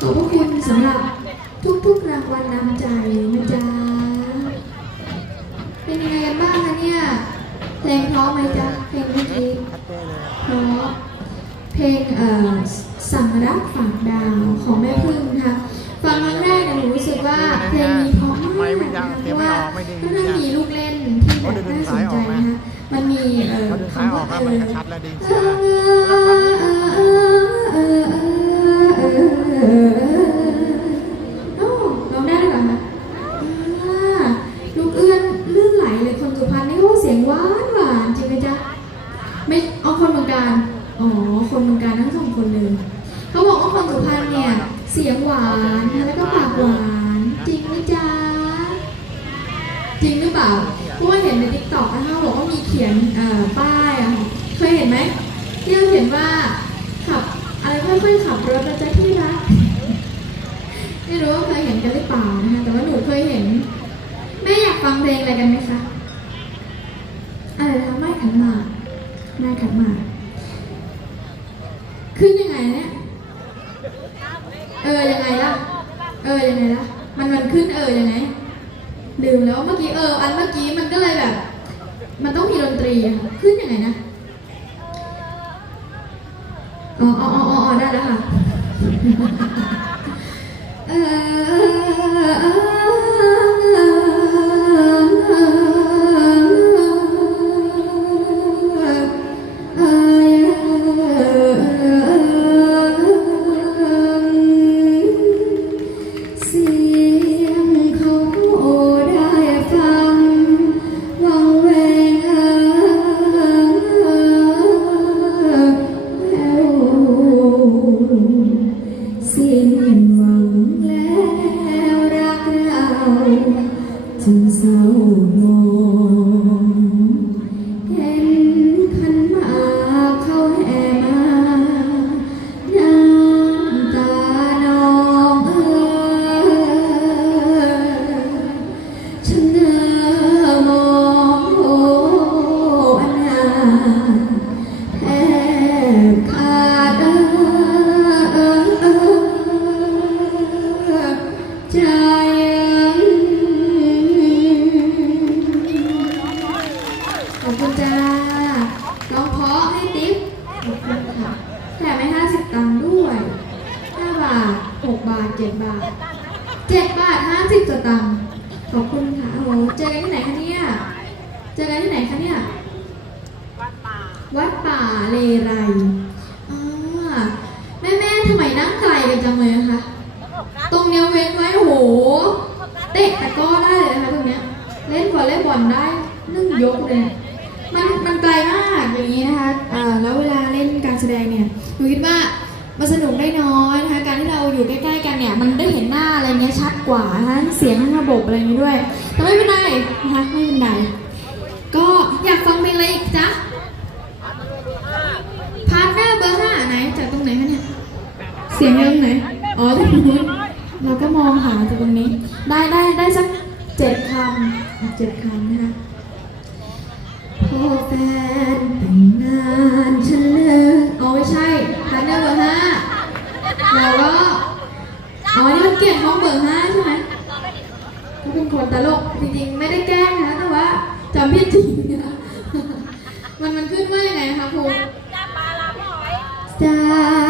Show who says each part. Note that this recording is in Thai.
Speaker 1: ขอบพระคุณสำหรับทุกๆรางวัลนำใจนะจ๊ะ เป็นยังไงกันบ้างคะเนี่ย เพลงเพราะไหมจ๊ะ เพลงเมื่อกี้
Speaker 2: ชัดเจนเลย
Speaker 1: เพราะเพลงเอ่อสั่งรักฝากดาวของแม่พึ่งนะคะฟังครั้งแรกเนี่ยหนูรู้สึกว่าเพลงนี้เพราะมากนะคะเพราะว่ามันน่ามีลูกเล่นที่แบบน่าสนใจนะคะมันมีเอ่อ
Speaker 2: เขาดึงซ้าย
Speaker 1: คำ
Speaker 2: ออ
Speaker 1: ว่าก
Speaker 2: แล้ว
Speaker 1: เอ
Speaker 2: มัน
Speaker 1: อ หวานหวานจริงไหมจ๊ะไม่เอาคนเมืองการอ๋อคนเมืองการทั้งสองคนเลยเขาบอกว่าคนสุพรรณเนี่ยเสียงหวานแล้วก็ปากหวานจริงไหมจ๊ะจริงหรือเปล่าเพราะว่าเห็นในทิกตอกนะคะบอกว่ามีเขียนป้ายอะค่ะเคยเห็นไหมที่เราเขียนว่าขับอะไรค่อยๆขับรถนะจ๊ะที่รักไม่รู้ว่าเคยเห็นกันหรือเปล่านะคะแต่ว่าหนูเคยเห็นแม่อยากฟังเพลงอะไรกันไหมคะ อะไรนะคะไม่ขันหมากไม่ขันหมากขึ้นยังไงเนี่ยเออยังไงล่ะ เออยังไงล่ะ มันมันขึ้นเออยังไงดื่มแล้วเมื่อกี้เออ อันเมื่อกี้มันก็เลยแบบ มันต้องมีดนตรีค่ะขึ้นยังไงนะ ขอบคุณจ้าร้องเพราะให้ติ๊บขอบคุณค่ะแถมให้ห้าสิบตังค์ด้วยห้าบาทหกบาทเจ็ดบาทเจ็ดบาทห้าสิบสตังค์ขอบคุณค่ะโอ้โหเจอกันที่ไหนคะเนี่ยเจอกันที่ไหนคะเนี่ยวัดป่าเลไรอ่าแม่แม่ทำไมนั่งไกลกันจังเลยอะคะตรงเนี้ยเว้นไว้โอ้โหเตะตะก้อได้เลยนะคะตรงเนี้ยเล่นวอลเลย์บอลได้นึ่งยกเลย มันมันไกลมากอย่างนี้นะคะอ่อแล้วเวลาเล่นการแสดงเนี่ยหนูคิดว่ามันสนุกได้น้อยนะคะ การที่เราอยู่ใกล้ๆกันเนี่ย มันได้เห็นหน้าอะไรเงี้ยชัดกว่านะคะเสียงทั้งระบบอะไรอย่างนี้ด้วย แต่ไม่เป็นไรนะคะไม่เป็นไรก็อยากฟังเพลงอะไรอีกจ๊ะพาร์ทเนอร์เบอร์ห้าไหนจากตรงไหนคะเนี่ย เสียงยังไหน อ๋อตรงนู้นเราก็มองหาจากตรงนี้ ได้ได้ได้สักเจ็ดคำเจ็ดคำนะคะ แฟนแต่งงานฉันเลยอ๋อไม่ใช่พาร์ทเนอร์เบอร์ห้าเราก็อ๋อนี่มันเกลียดห้องเบอร์ห้าใช่ไหมเขาเป็นคนตลกจริงๆ ไม่ได้แกล้งนะแต่ว่าจำผิดจริงนะมันมันขึ้นว่ายังไงนะคะครูจาก